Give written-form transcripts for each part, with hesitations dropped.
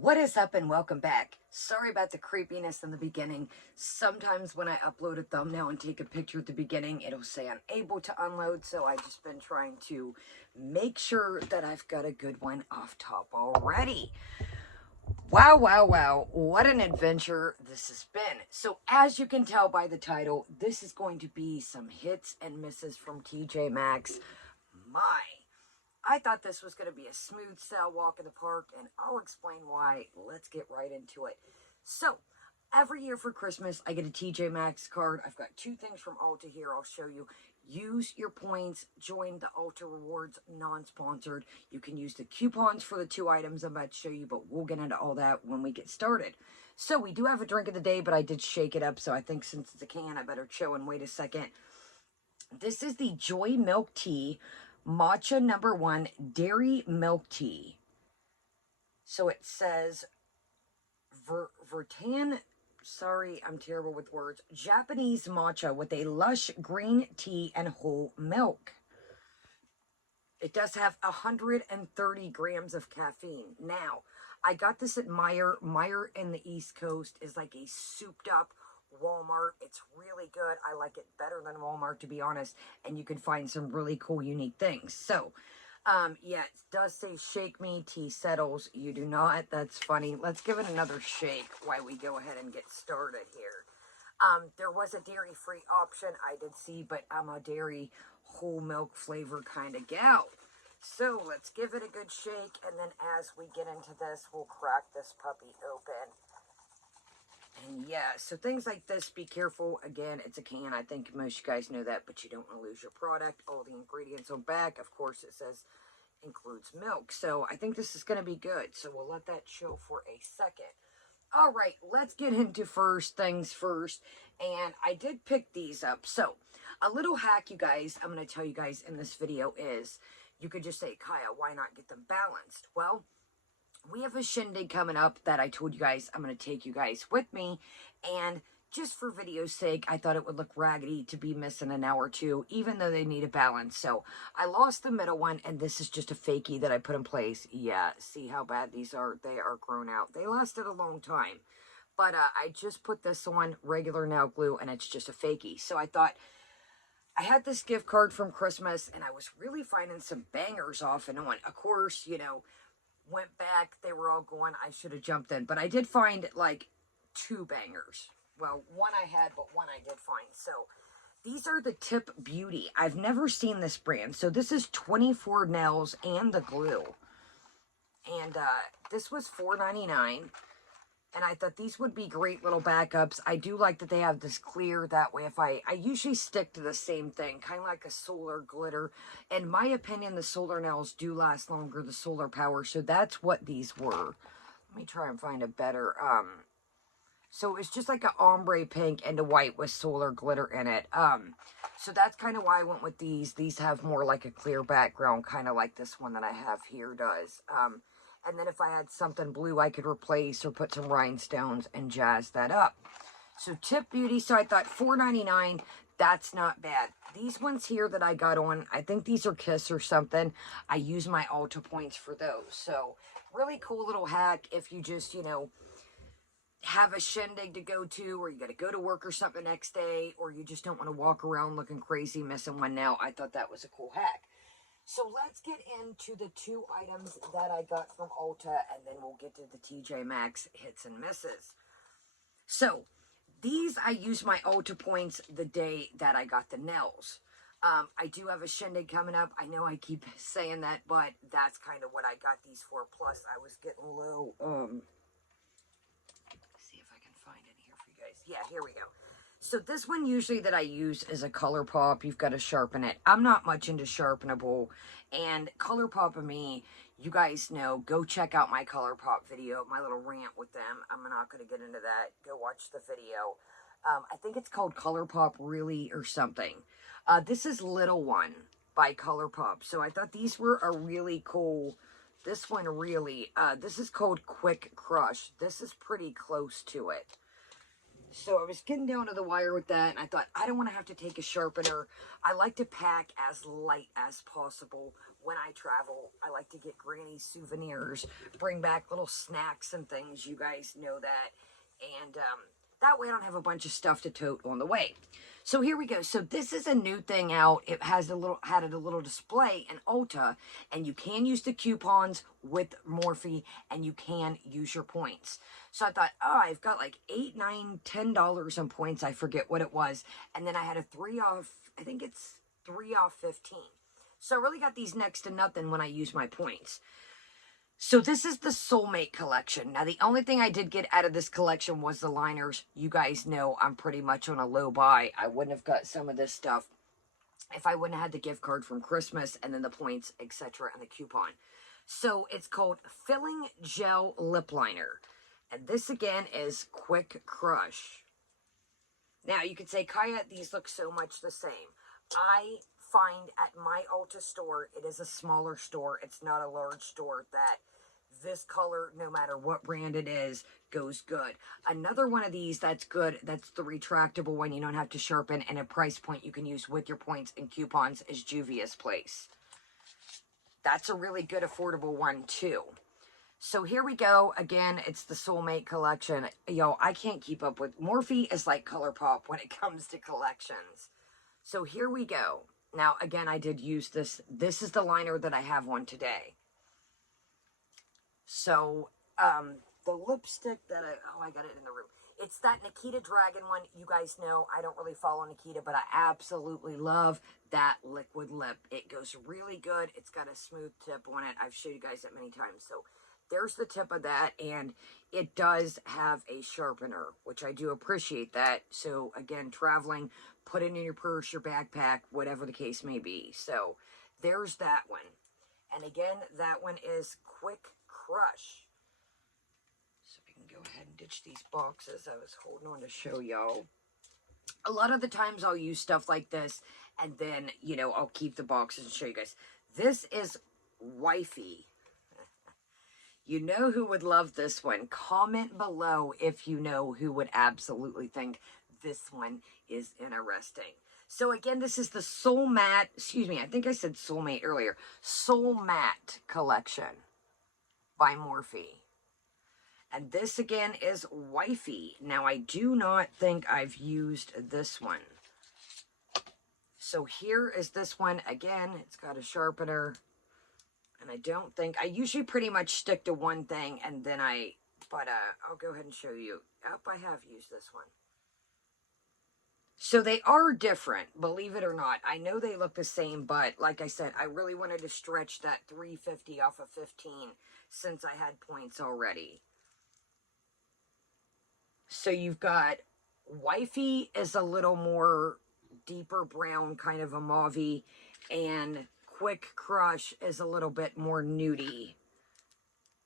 What is up and welcome back. Sorry about the creepiness in the beginning. Sometimes when I upload a thumbnail and take a picture at the beginning, it'll say unable to unload. So I've just been trying to make sure that I've got a good one off top already. Wow, wow, wow. What an adventure this has been. So as you can tell by the title, this is going to be some hits and misses from TJMAXX. I thought this was going to be a smooth style walk in the park, and I'll explain why. Let's get right into it. So, every year for Christmas, I get a TJMAXX card. I've got two things from Ulta here I'll show you. Use your points, join the Ulta Rewards, non-sponsored. You can use the coupons for the two items I'm about to show you, but we'll get into all that when we get started. So, we do have a drink of the day, but I did shake it up, so I think since it's a can, I better chill and wait a second. This is the Joy Milk Tea Matcha #1 Dairy Milk Tea. So it says Vertan, sorry, I'm terrible with words, Japanese matcha with a lush green tea and whole milk. It does have 130 grams of caffeine. Now, I got this at Meijer. Meijer in the East Coast is like a souped up Walmart. It's really good. I like it better than Walmart, to be honest. And you can find some really cool, unique things. So, yeah, it does say shake me, tea settles. You do not. That's funny. Let's give it another shake while we go ahead and get started here. There was a dairy-free option I did see, but I'm a dairy whole milk flavor kind of gal. So let's give it a good shake, and then as we get into this, we'll crack this puppy open. And yeah, so things like this, be careful. Again, it's a can. I think most of you guys know that, but you don't want to lose your product. All the ingredients on back, of course, it says includes milk. So I think this is going to be good. So we'll let that chill for a second. All right, let's get into first things first. And I did pick these up. So a little hack, you guys, I'm going to tell you guys in this video is, you could just say, Kaya, why not get them balanced? Well, we have a shindig coming up that I told you guys I'm going to take you guys with me. And just for video's sake, I thought it would look raggedy to be missing an hour or two, even though they need a balance. So I lost the middle one, and this is just a fakie that I put in place. Yeah, see how bad these are? They are grown out. They lasted a long time. But I just put this on regular nail glue, and it's just a fakie. So I thought, I had this gift card from Christmas, and I was really finding some bangers off and on. Of course, you know, went back, they were all gone. I should have jumped in. But I did find, like, two bangers. Well, one I had, but one I did find. So, these are the Tip Beauty. I've never seen this brand. So, this is 24 nails and the glue. And this was $4.99. And I thought these would be great little backups. I do like that they have this clear. That way, if I usually stick to the same thing, kind of like a solar glitter. In my opinion, the solar nails do last longer, the solar power. So that's what these were. Let me try and find a better, so it's just like an ombre pink and a white with solar glitter in it. So that's kind of why I went with these. These have more like a clear background, kind of like this one that I have here does. And then if I had something blue, I could replace or put some rhinestones and jazz that up. So Tip Beauty, so I thought $4.99, that's not bad. These ones here that I got on, I think these are Kiss or something. I use my Ulta points for those. So really cool little hack if you just, you know, have a shindig to go to, or you got to go to work or something the next day, or you just don't want to walk around looking crazy missing one now. I thought that was a cool hack. So let's get into the two items that I got from Ulta, and then we'll get to the TJMAXX hits and misses. So these, I used my Ulta points the day that I got the nails. I do have a shindig coming up. I know I keep saying that, but that's kind of what I got these for. Plus, I was getting low. See if I can find it here for you guys. Yeah, here we go. So this one usually that I use is a color pop. You've got to sharpen it. I'm not much into sharpenable. And color pop of me, you guys know, go check out my color pop video, my little rant with them. I'm not going to get into that. Go watch the video. I think it's called Color Pop Really or something. This is Little One by Color Pop. So I thought these were a really cool, this one really, this is called Quick Crush. This is pretty close to it. So I was getting down to the wire with that, and I thought, I don't want to have to take a sharpener. I like to pack as light as possible when I travel. I like to get granny souvenirs, bring back little snacks and things. You guys know that. And that way I don't have a bunch of stuff to tote on the way. So here we go. So this is a new thing out. It has a little display in Ulta, and you can use the coupons with Morphe, and you can use your points. So I thought, oh, I've got like $8, $9, $10 in points. I forget what it was. And then I had a 3 off, I think it's 3 off 15. So I really got these next to nothing when I use my points. So this is the Soulmate collection. Now, the only thing I did get out of this collection was the liners. You guys know I'm pretty much on a low buy. I wouldn't have got some of this stuff if I wouldn't have had the gift card from Christmas and then the points, etc., and the coupon. So it's called Filling Gel Lip Liner. And this, again, is Quick Crush. Now, you could say, Kaya, these look so much the same. I find at my Ulta store, it is a smaller store. It's not a large store, that this color, no matter what brand it is, goes good. Another one of these that's good, that's the retractable one you don't have to sharpen, and a price point you can use with your points and coupons, is Juvia's Place. That's a really good affordable one too. So here we go. Again, it's the Soulmate collection. Yo, I can't keep up with... Morphe is like ColourPop when it comes to collections. So here we go. Now, again, I did use this. This is the liner that I have on today. So, the lipstick that I got it in the room. It's that Nikita Dragon one. You guys know I don't really follow Nikita, but I absolutely love that liquid lip. It goes really good. It's got a smooth tip on it. I've showed you guys that many times. So there's the tip of that, and it does have a sharpener, which I do appreciate that. So again, traveling, put it in your purse, your backpack, whatever the case may be. So there's that one. And again, that one is Quick Crush. So I can go ahead and ditch these boxes I was holding on to show y'all. A lot of the times I'll use stuff like this, and then, you know, I'll keep the boxes and show you guys. This is Wifey. You know who would love this one. Comment below if you know who would absolutely think this one is interesting. So again, this is the Soul Matte, excuse me, I think I said Soulmate earlier. Soul Matte collection by Morphe. And this again is Wifey. Now I do not think I've used this one. So here is this one. Again, it's got a sharpener. And I don't think, I usually pretty much stick to one thing and then but I'll go ahead and show you. Oh, I have used this one. So they are different, believe it or not. I know they look the same, but like I said, I really wanted to stretch that $3.50 off of 15 since I had points already. So you've got Wifey is a little more deeper brown, kind of a mauve-y, and Quick Crush is a little bit more nudie.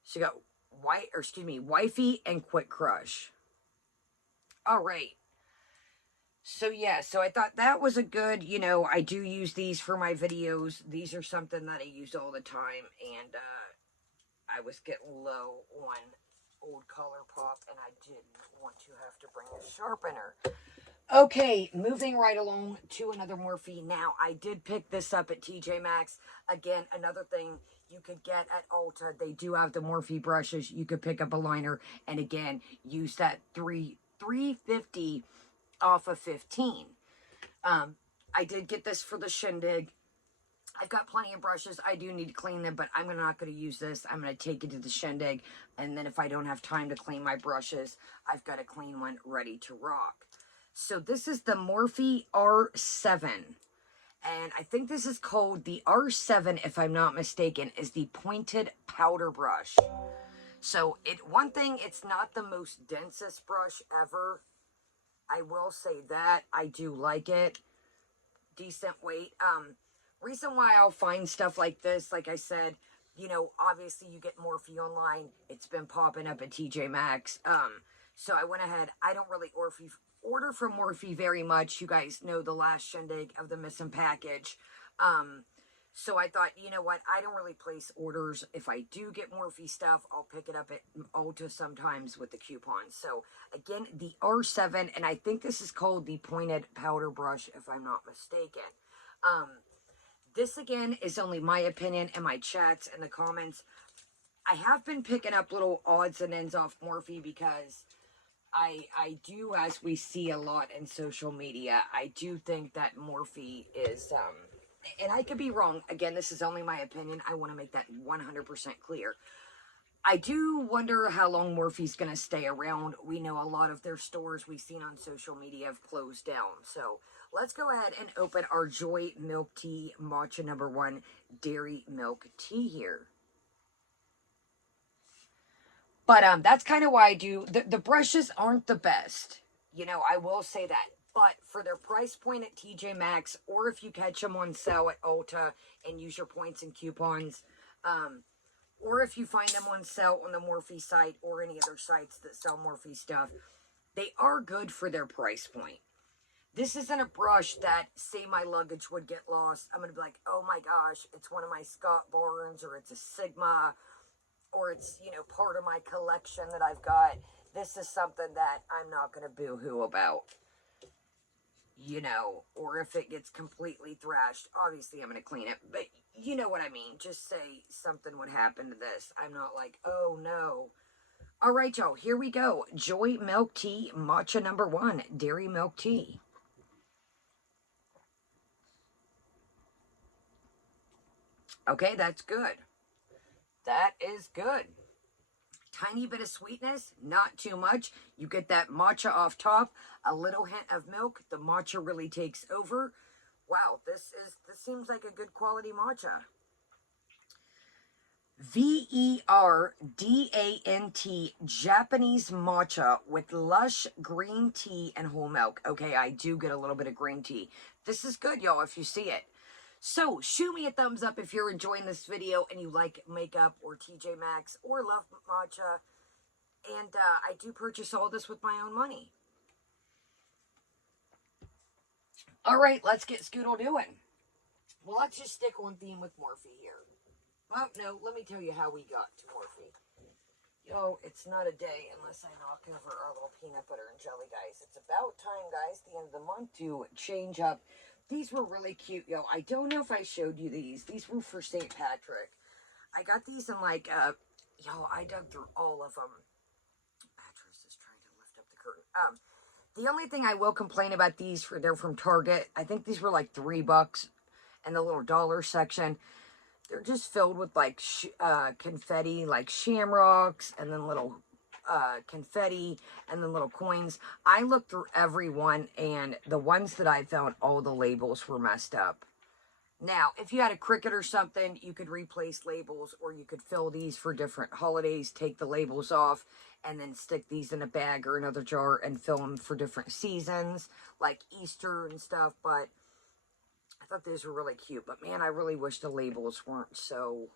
So you got Wifey and Quick Crush. All right. So yeah, so I thought that was a good, you know, I do use these for my videos. These are something that I use all the time, and I was getting low on old ColourPop, and I didn't want to have to bring a sharpener. Okay, moving right along to another Morphe. Now, I did pick this up at TJMAXX. Again, another thing you could get at Ulta. They do have the Morphe brushes. You could pick up a liner, and again, use that $3.50 off of 15. I did get this for the shindig. I've got plenty of brushes. I do need to clean them, but I'm not going to use this. I'm going to take it to the shindig, and then if I don't have time to clean my brushes, I've got a clean one ready to rock. So this is the Morphe R7, and I think this is called the R7, if I'm not mistaken, is the pointed powder brush. So one thing, it's not the most densest brush ever. I will say that. I do like it. Decent weight. Reason why I'll find stuff like this, like I said, you know, obviously you get Morphe online. It's been popping up at TJMAXX. So I went ahead. I don't really order from Morphe very much. You guys know the last shindig of the missing package. So I thought, you know what, I don't really place orders. If I do get Morphe stuff, I'll pick it up at Ulta sometimes with the coupons. So again, the R7, and I think this is called the pointed powder brush, if I'm not mistaken. This, again, is only my opinion and my chats and the comments. I have been picking up little odds and ends off Morphe because I do, as we see a lot in social media, I do think that Morphe is, and I could be wrong. Again, this is only my opinion. I want to make that 100% clear. I do wonder how long Morphe's going to stay around. We know a lot of their stores we've seen on social media have closed down. So let's go ahead and open our Joy Milk Tea Matcha #1 Dairy Milk Tea here. But that's kind of why I do. The brushes aren't the best. You know, I will say that. But for their price point at TJMAXX, or if you catch them on sale at Ulta and use your points and coupons, or if you find them on sale on the Morphe site or any other sites that sell Morphe stuff, they are good for their price point. This isn't a brush that, say my luggage would get lost, I'm going to be like, oh my gosh, it's one of my Scott Barnes, or it's a Sigma, or it's, you know, part of my collection that I've got. This is something that I'm not going to boo-hoo about. You know, or if it gets completely thrashed, obviously I'm going to clean it. But you know what I mean. Just say something would happen to this. I'm not like, oh no. All right, y'all, here we go. Joy Milk Tea Matcha #1 Dairy Milk Tea. Okay, that's good. That is good. Tiny bit of sweetness, not too much. You get that matcha off top, a little hint of milk. The matcha really takes over. Wow, this seems like a good quality matcha. VERDANT Japanese matcha with lush green tea and whole milk. Okay, I do get a little bit of green tea. This is good, y'all, if you see it. So, shoot me a thumbs up if you're enjoying this video and you like makeup or TJMAXX or love matcha. And I do purchase all this with my own money. All right, let's get Scoodle doing. Well, let's just stick on theme with Morphe here. Well, no, let me tell you how we got to Morphe. Yo, it's not a day unless I knock over our little peanut butter and jelly, guys. It's about time, guys, the end of the month, to change up. These were really cute, yo. I don't know if I showed you these. These were for St. Patrick. I got these in, like, yo, I dug through all of them. Mattress is trying to lift up the curtain. The only thing I will complain about these, they're from Target. I think these were like $3 in the little dollar section. They're just filled with like confetti, like shamrocks, and then little confetti, and then little coins. I looked through every one, and the ones that I found, all the labels were messed up. Now, if you had a Cricut or something, you could replace labels, or you could fill these for different holidays, take the labels off, and then stick these in a bag or another jar and fill them for different seasons, like Easter and stuff. But I thought these were really cute. But man, I really wish the labels weren't so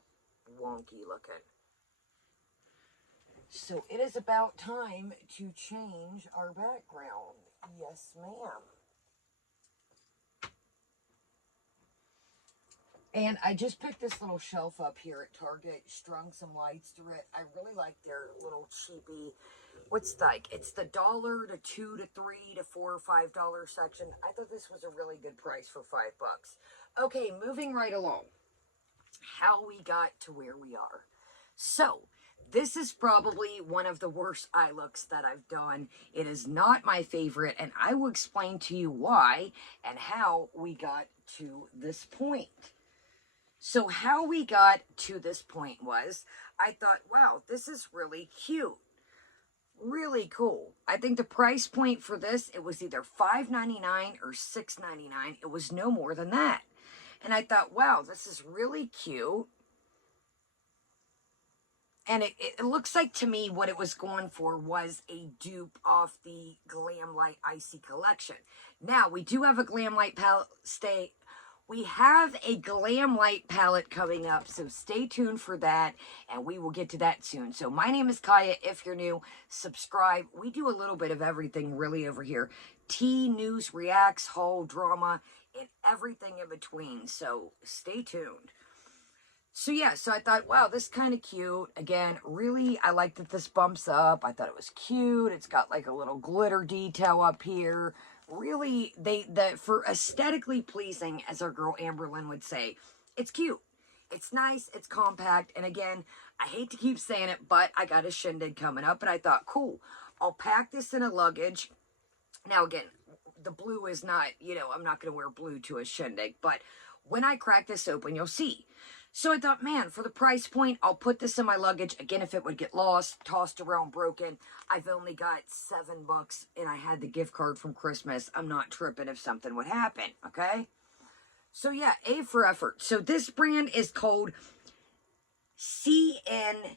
wonky looking. So it is about time to change our background. Yes, ma'am. And I just picked this little shelf up here at Target, strung some lights through it. I really like their little cheapy, what's like, it's the $1 to $2 to $3 to $4 or $5 section. I thought this was a really good price for $5. Okay, moving right along. How we got to where we are. So, this is probably one of the worst eye looks that I've done. It is not my favorite, and I will explain to you why and how we got to this point. So how we got to this point was, I thought, wow, this is really cute. Really cool. I think the price point for this, it was either $5.99 or $6.99. It was no more than that. And I thought, wow, this is really cute. And it looks like to me what it was going for was a dupe off the Glam Light Icy collection. Now, we do have a Glam Light palette. We have a Glam Light palette coming up, so stay tuned for that, and we will get to that soon. So my name is Kaya. If you're new, subscribe. We do a little bit of everything really over here. Tea, news, reacts, haul, drama, and everything in between. So stay tuned. So yeah, so I thought, wow, this is kind of cute. Again, really, I like that this bumps up. I thought it was cute. It's got like a little glitter detail up here. really, for aesthetically pleasing, as our girl Amberlyn would say, it's cute. It's nice, it's compact, and again, I hate to keep saying it, but I got a shindig coming up, and I thought, cool, I'll pack this in a luggage. Now again, the blue is not, I'm not going to wear blue to a shindig, but when I crack this open, you'll see. So I thought, man, for the price point, I'll put this in my luggage. Again, if it would get lost, tossed around, broken, I've only got $7, and I had the gift card from Christmas. I'm not tripping if something would happen, okay? So yeah, A for effort. So this brand is called CNTRIC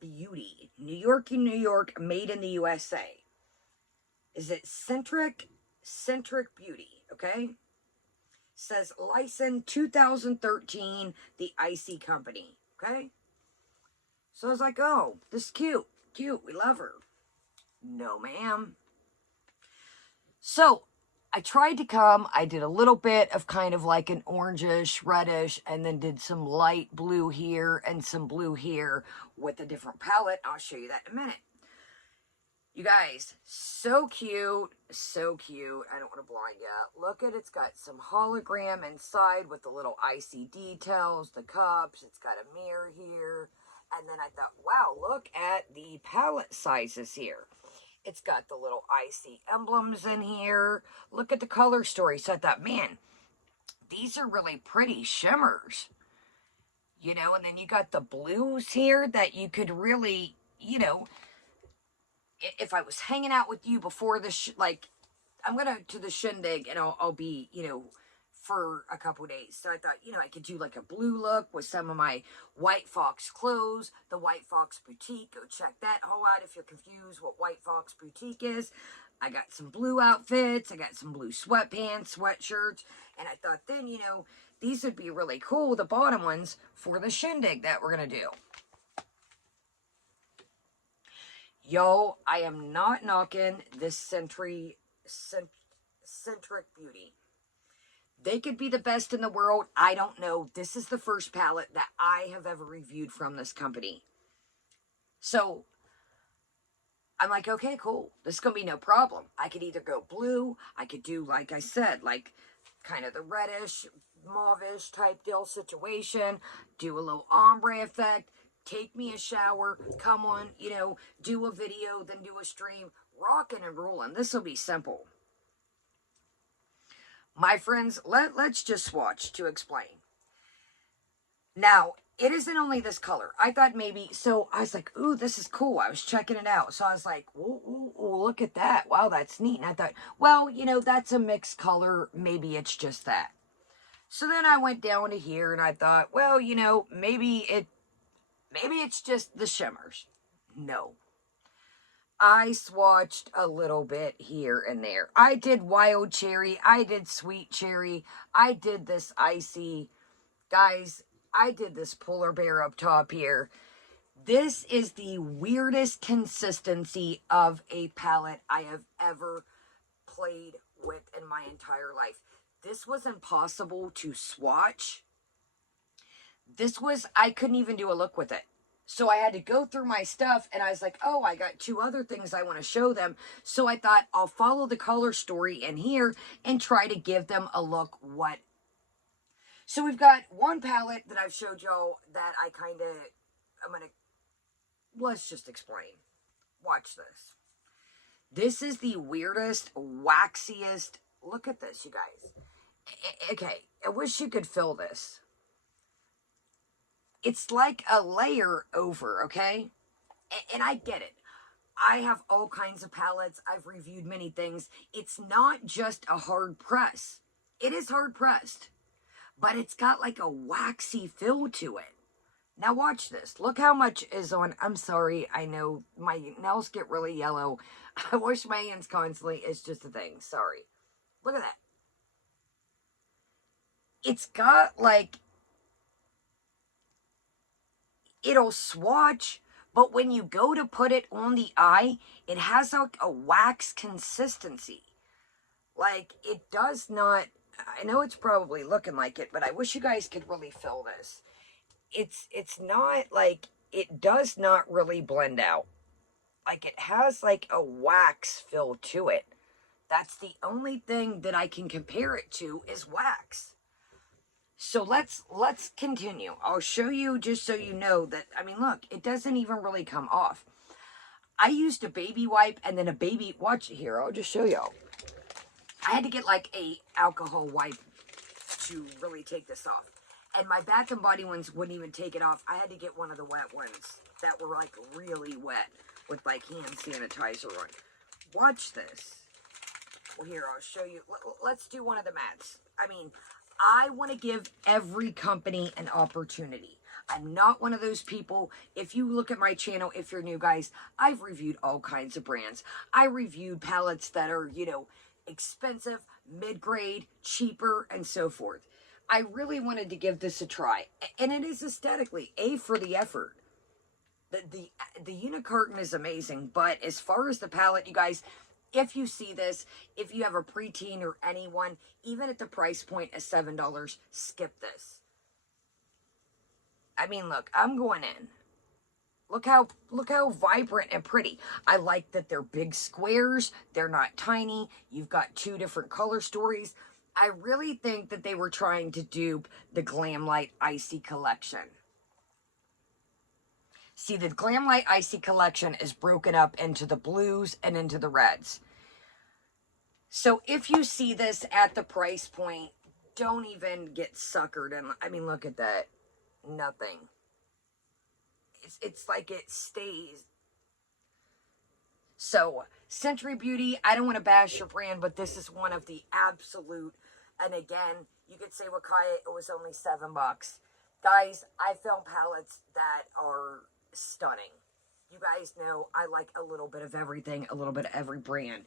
Beauty. New York, New York, made in the USA. Is it Centric? Centric Beauty, okay? Says licensed 2013, the Icy Company, okay? So I was like, oh, this is cute. Cute, we love her. No, ma'am. So I tried to come, I did a little bit of kind of like an orangish, reddish, and then did some light blue here and some blue here with a different palette. I'll show you that in a minute. You guys, so cute, so cute. I don't want to blind you. Look at it's got some hologram inside with the little icy details, the cups. It's got a mirror here. And then I thought, wow, look at the palette sizes here. It's got the little icy emblems in here. Look at the color story. So I thought, man, these are really pretty shimmers. And then you got the blues here that you could really, if I was hanging out with you before this, I'm going to the shindig and I'll be, for a couple days. So I thought, I could do like a blue look with some of my White Fox clothes, the White Fox Boutique. Go check that whole out if you're confused what White Fox Boutique is. I got some blue outfits. I got some blue sweatpants, sweatshirts. And I thought then, these would be really cool, the bottom ones, for the shindig that we're going to do. Yo, I am not knocking this Centric Beauty. They could be the best in the world. I don't know. This is the first palette that I have ever reviewed from this company. So, I'm like, okay, cool. This is going to be no problem. I could either go blue. I could do, like I said, like kind of the reddish, mauvish type deal situation. Do a little ombre effect. Take me a shower. Come on, do a video, then do a stream. Rocking and rolling. This will be simple. My friends, let's just swatch to explain. Now, it isn't only this color. I thought maybe, so I was like, ooh, this is cool. I was checking it out. So I was like, ooh, look at that. Wow, that's neat. And I thought, well, that's a mixed color. Maybe it's just that. So then I went down to here and I thought, well, maybe it's just the shimmers. No. I swatched a little bit here and there. I did wild cherry. I did sweet cherry. I did this icy. Guys, I did this polar bear up top here. This is the weirdest consistency of a palette I have ever played with in my entire life. This was impossible to swatch. I couldn't even do a look with it. So I had to go through my stuff and I was like, oh, I got two other things I want to show them. So I thought I'll follow the color story in here and try to give them a look So we've got one palette that I've showed y'all that let's just explain. Watch this. This is the weirdest, waxiest, look at this, you guys. Okay, I wish you could feel this. It's like a layer over, okay? And I get it. I have all kinds of palettes. I've reviewed many things. It's not just a hard press. It is hard pressed. But it's got like a waxy feel to it. Now watch this. Look how much is on. I'm sorry. I know my nails get really yellow. I wash my hands constantly. It's just a thing. Sorry. Look at that. It's got like... It'll swatch, but when you go to put it on the eye, it has like a wax consistency. Like, it does not, I know it's probably looking like it, but I wish you guys could really feel this. It's not like, it does not really blend out. Like, it has like a wax feel to it. That's the only thing that I can compare it to is wax. So let's continue. I'll show you just so you know that, I mean, look, it doesn't even really come off. I used a baby wipe and then a baby, watch it here, I'll just show y'all. I had to get like a alcohol wipe to really take this off. And my Bath and Body ones wouldn't even take it off. I had to get one of the wet ones that were like really wet with like hand sanitizer on. Watch this. Well, here, I'll show you. Let's do one of the mattes. I mean, I want to give every company an opportunity. I'm not one of those people. If you look at my channel, if you're new, guys, I've reviewed all kinds of brands. I reviewed palettes that are, you know, expensive, mid-grade, cheaper, and so forth. I really wanted to give this a try. And it is aesthetically, A, for the effort. The unicarton is amazing, but as far as the palette, you guys, if you see this, if you have a preteen or anyone, even at the price point of $7, skip this. I mean, look, I'm going in. Look how vibrant and pretty. I like that they're big squares. They're not tiny. You've got 2 different color stories. I really think that they were trying to dupe the Glamlite Icy collection. See, the Glamlite Icy collection is broken up into the blues and into the reds. So if you see this at the price point, don't even get suckered. And I mean, look at that. Nothing. It's like it stays. So, Century Beauty, I don't want to bash your brand, but this is one of the absolute, and again, you could say Wakaya, it was only $7. Guys, I found palettes that are stunning. You guys know I like a little bit of everything, a little bit of every brand.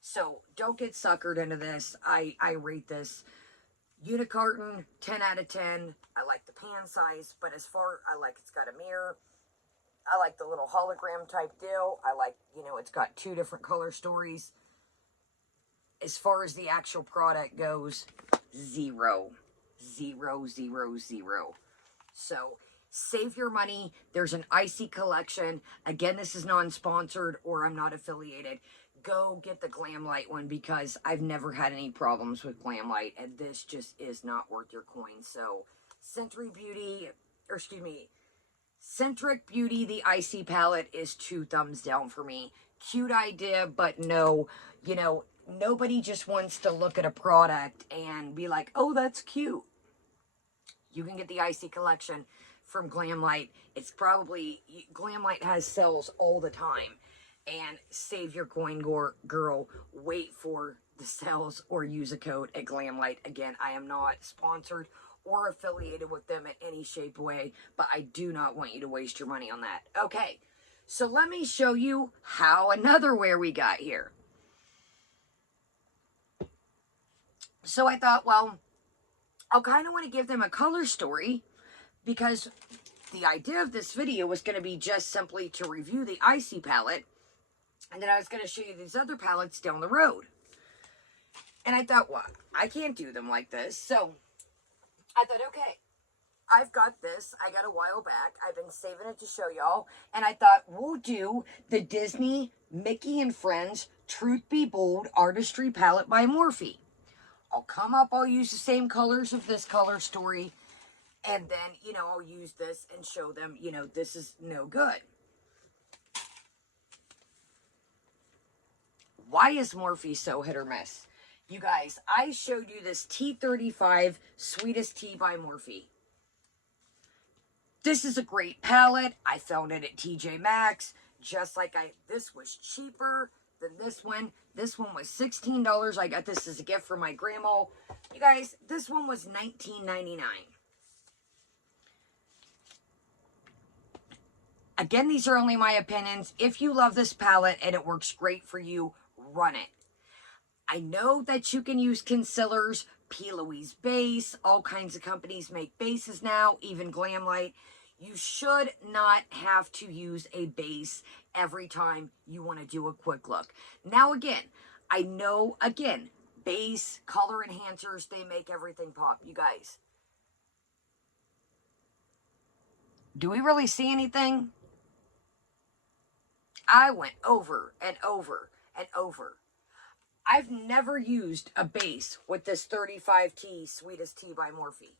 So don't get suckered into this. I rate this unicarton 10 out of 10. I like the pan size, but as far, I like it's got a mirror. I like the little hologram type deal. I like, you know, it's got 2 different color stories. As far as the actual product goes, 0. 0, 0, 0. So save your money. There's an Icy collection. Again, this is non-sponsored or I'm not affiliated. Go get the Glamlite one because I've never had any problems with Glamlite and this just is not worth your coin. So Centric Beauty, the Icy palette is 2 thumbs down for me. Cute idea, but no, you know, nobody just wants to look at a product and be like, oh, that's cute. You can get the Icy collection from Glamlite. It's probably, Glamlite has sales all the time. And save your coin, girl. Wait for the sales or use a code at Glamlite. Again, I am not sponsored or affiliated with them in any shape or way, but I do not want you to waste your money on that. Okay, so let me show you how another wear we got here. So I thought, well, I'll kind of want to give them a color story because the idea of this video was going to be just simply to review the Icy palette. And then I was going to show you these other palettes down the road. And I thought, well, I can't do them like this. So I thought, okay, I've got this. I got a while back. I've been saving it to show y'all. And I thought, we'll do the Disney Mickey and Friends Truth Be Bold Artistry Palette by Morphe. I'll come up, I'll use the same colors of this color story. And then, you know, I'll use this and show them, you know, this is no good. Why is Morphe so hit or miss? You guys, I showed you this T35 Sweetest Tea by Morphe. This is a great palette. I found it at TJMAXX. Just like this was cheaper than this one. This one was $16. I got this as a gift for my grandma. You guys, this one was $19.99. Again, these are only my opinions. If you love this palette and it works great for you, run it. I know that you can use concealers, P. Louise base, all kinds of companies make bases now, even Glamlite. You should not have to use a base every time you want to do a quick look. Now again, I know, again, base, color enhancers, they make everything pop. You guys, do we really see anything? I went over and over and over. I've never used a base with this 35T Sweetest Tea by Morphe.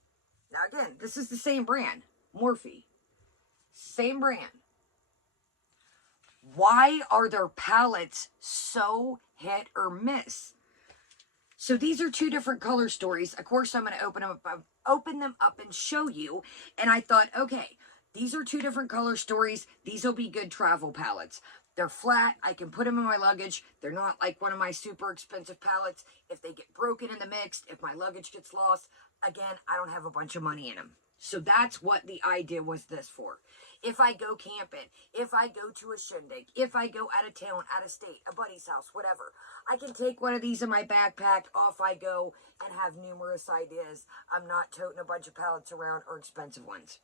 Now again, this is the same brand, Morphe. Same brand. Why are their palettes so hit or miss? So these are two different color stories. Of course, I'm going to open them up and show you. And I thought, okay, these are two different color stories. These will be good travel palettes. They're flat. I can put them in my luggage. They're not like one of my super expensive palettes. If they get broken in the mix, if my luggage gets lost, again, I don't have a bunch of money in them. So that's what the idea was this for. If I go camping, if I go to a shindig, if I go out of town, out of state, a buddy's house, whatever, I can take one of these in my backpack, off I go, and have numerous ideas. I'm not toting a bunch of palettes around or expensive ones.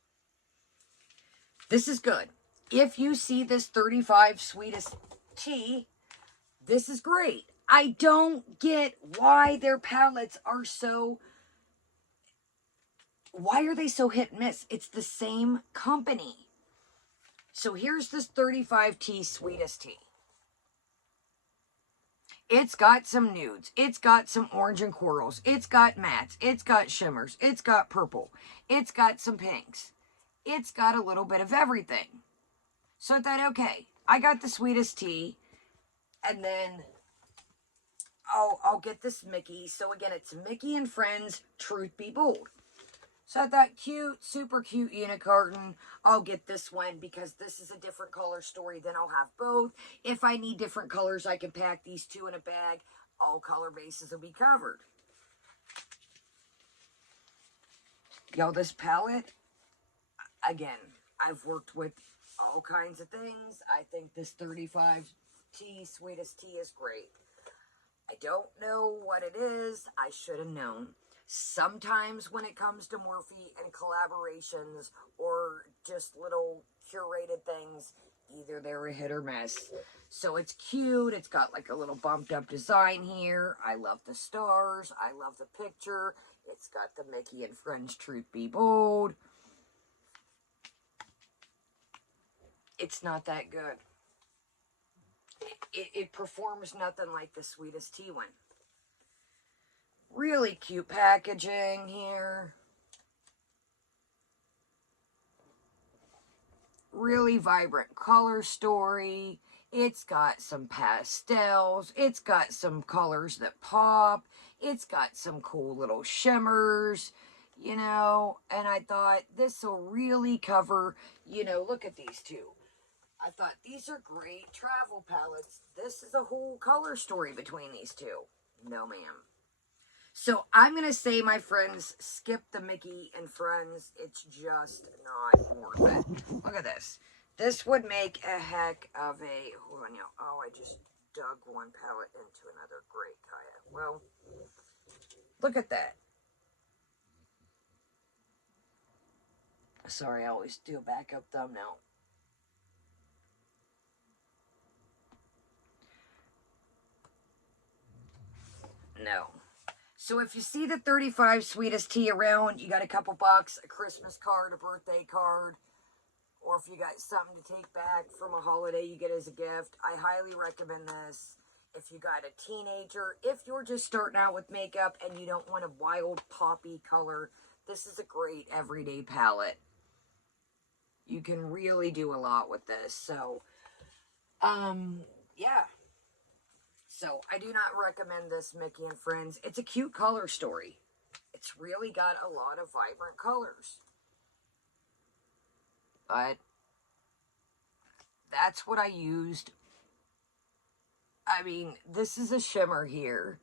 This is good. If you see this 35 Sweetest Tea, this is great. I don't get why their palettes are so... Why are they so hit and miss? It's the same company. So here's this 35T Sweetest Tea. It's got some nudes. It's got some orange and corals. It's got mattes. It's got shimmers. It's got purple. It's got some pinks. It's got a little bit of everything. So I thought, okay, I got the Sweetest Tea. And then I'll get this Mickey. So again, it's Mickey and Friends Truth Be Bold. So I thought, cute, super cute unicorn. I'll get this one because this is a different color story. Then I'll have both. If I need different colors, I can pack these two in a bag. All color bases will be covered. Y'all, this palette, again, I've worked with all kinds of things. I think this 35T Sweetest Tea is great. I don't know what it is. I should have known. Sometimes when it comes to Morphe and collaborations or just little curated things, either they're a hit or miss. So it's cute. It's got like a little bumped up design here. I love the stars. I love the picture. It's got the Mickey and Friends Truth Be Bold. It's not that good. It performs nothing like the Sweetest Tea one. Really cute packaging here. Really vibrant color story. It's got some pastels. It's got some colors that pop. It's got some cool little shimmers, you know. And I thought this will really cover, you know, look at these two. I thought these are great travel palettes. This is a whole color story between these two. No, ma'am. So I'm going to say, my friends, skip the Mickey and Friends. It's just not worth it. Look at this. This would make a heck of a... Hold on, y'all. Oh, I just dug one palette into another. Great, Kaya. Well, look at that. Sorry, I always do a backup thumbnail. No. So if you see the 35 Sweetest Tea around, you got a couple bucks, a Christmas card, a birthday card, or if you got something to take back from a holiday you get as a gift, I highly recommend this. If you got a teenager, if you're just starting out with makeup and you don't want a wild poppy color, this is a great everyday palette. You can really do a lot with this. So, yeah. So, I do not recommend this Mickey and Friends. It's a cute color story. It's really got a lot of vibrant colors. But that's what I used. I mean, this is a shimmer here.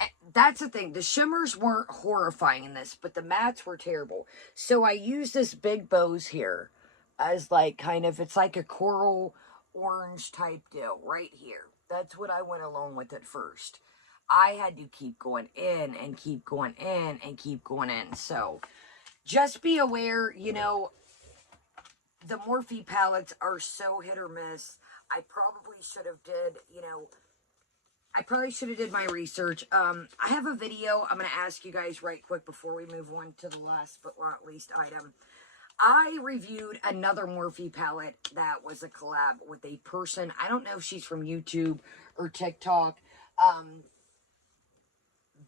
And that's the thing. The shimmers weren't horrifying in this, but the mattes were terrible. So I used this Big Bows here as like kind of, it's like a coral orange type deal right here. That's what I went along with at first. I had to keep going in and keep going in and keep going in. So just be aware, you know, the Morphe palettes are so hit or miss. I probably should have did my research. I have a video I'm going to ask you guys right quick before we move on to the last but not least item. I reviewed another Morphe palette that was a collab with a person. I don't know if she's from YouTube or TikTok.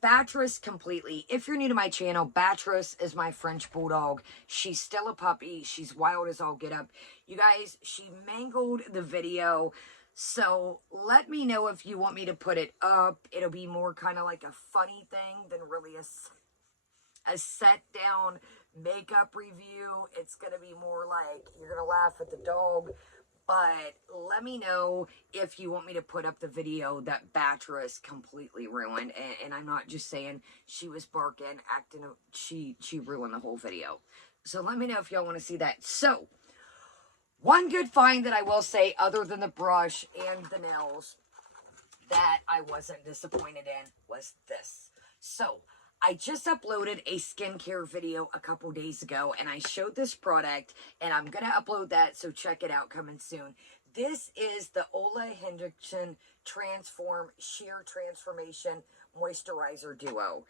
Beatrice completely. If you're new to my channel, Beatrice is my French Bulldog. She's still a puppy. She's wild as all get up. You guys, she mangled the video. So let me know if you want me to put it up. It'll be more kind of like a funny thing than really a set down makeup review. It's going to be more like you're going to laugh at the dog. But let me know if you want me to put up the video that Beatrice completely ruined. And I'm not just saying she was barking, acting, she ruined the whole video. So let me know if y'all want to see that. So, one good find that I will say, other than the brush and the nails, that I wasn't disappointed in was this. So, I just uploaded a skincare video a couple days ago, and I showed this product, and I'm going to upload that, so check it out coming soon. This is the Ole Henriksen Transform Sheer Transformation Moisturizer Duo.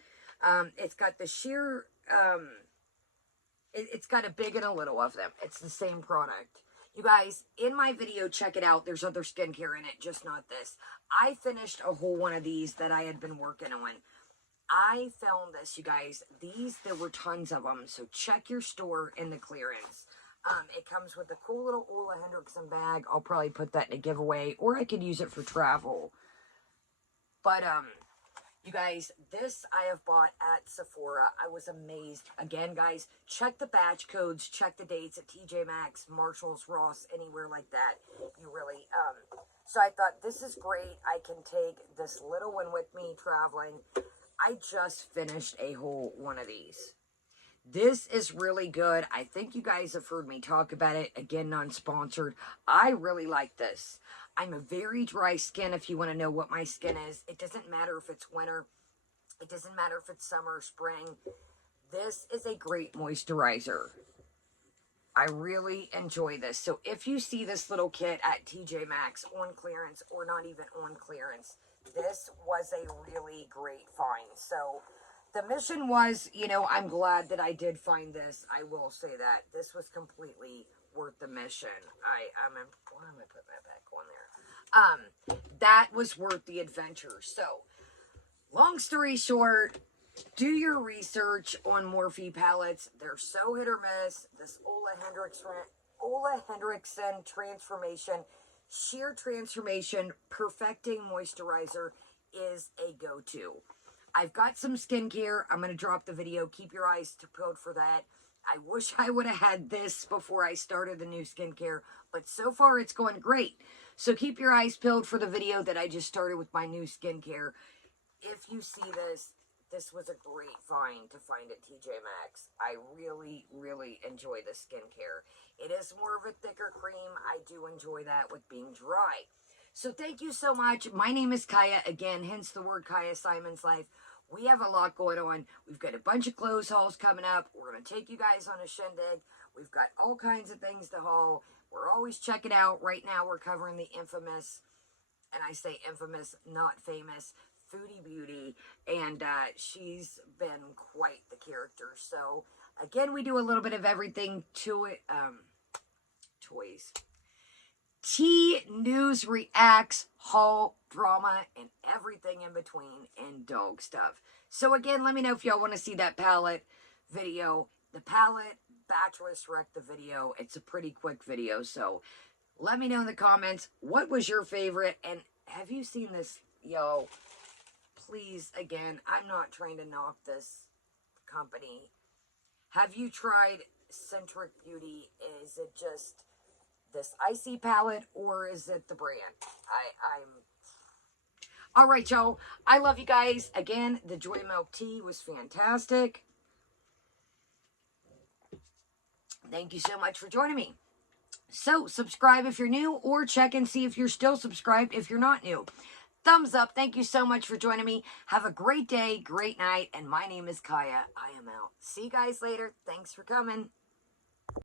It's got the sheer, it's got a big and a little of them. It's the same product. You guys, in my video, check it out. There's other skincare in it, just not this. I finished a whole one of these that I had been working on. I found this, you guys. There were tons of them, so check your store in the clearance. It comes with a cool little Ole Henriksen bag. I'll probably put that in a giveaway, or I could use it for travel. But, you guys, this I have bought at Sephora. I was amazed. Again, guys, check the batch codes, check the dates at TJMAXX, Marshalls, Ross, anywhere like that. You really, so I thought, this is great. I can take this little one with me traveling. I just finished a whole one of these. This is really good. I think you guys have heard me talk about it. Again, non-sponsored. I really like this. I'm a very dry skin, if you want to know what my skin is. It doesn't matter if it's winter. It doesn't matter if it's summer or spring. This is a great moisturizer. I really enjoy this. So if you see this little kit at TJMAXX on clearance or not even on clearance, this was a really great find. So the mission was, you know, I'm glad that I did find this. I will say that. This was completely worth the mission. Why am I putting that back on there? That was worth the adventure. So, long story short, do your research on Morphe palettes. They're so hit or miss. This Ole Henriksen Transformation Sheer Transformation Perfecting Moisturizer is a go-to. I've got some skincare. I'm going to drop the video. Keep your eyes peeled for that. I wish I would have had this before I started the new skincare, but so far it's going great. So keep your eyes peeled for the video that I just started with my new skincare. If you see this, this was a great find to find at TJMAXX. I really, really enjoy the skincare. It is more of a thicker cream. I do enjoy that with being dry. So thank you so much. My name is Kaya. Again, hence the word Kaya Simon's Life. We have a lot going on. We've got a bunch of clothes hauls coming up. We're going to take you guys on a shindig. We've got all kinds of things to haul. We're always checking out. Right now, we're covering the infamous, and I say infamous, not famous, Foodie Beauty, and she's been quite the character. So, again, we do a little bit of everything to it. Toys. T News Reacts, haul, drama, and everything in between, and dog stuff. So, again, let me know if y'all want to see that palette video. The palette, Beatrice wrecked the video. It's a pretty quick video, so let me know in the comments, what was your favorite, and have you seen this, yo? Please, again, I'm not trying to knock this company. Have you tried Centric Beauty? Is it just this icy palette, or is it the brand? All right, y'all. I love you guys. Again, the Joy Milk Tea was fantastic. Thank you so much for joining me. So, subscribe if you're new, or check and see if you're still subscribed if you're not new. Thumbs up. Thank you so much for joining me. Have a great day, great night, and my name is Kaya. I am out. See you guys later. Thanks for coming.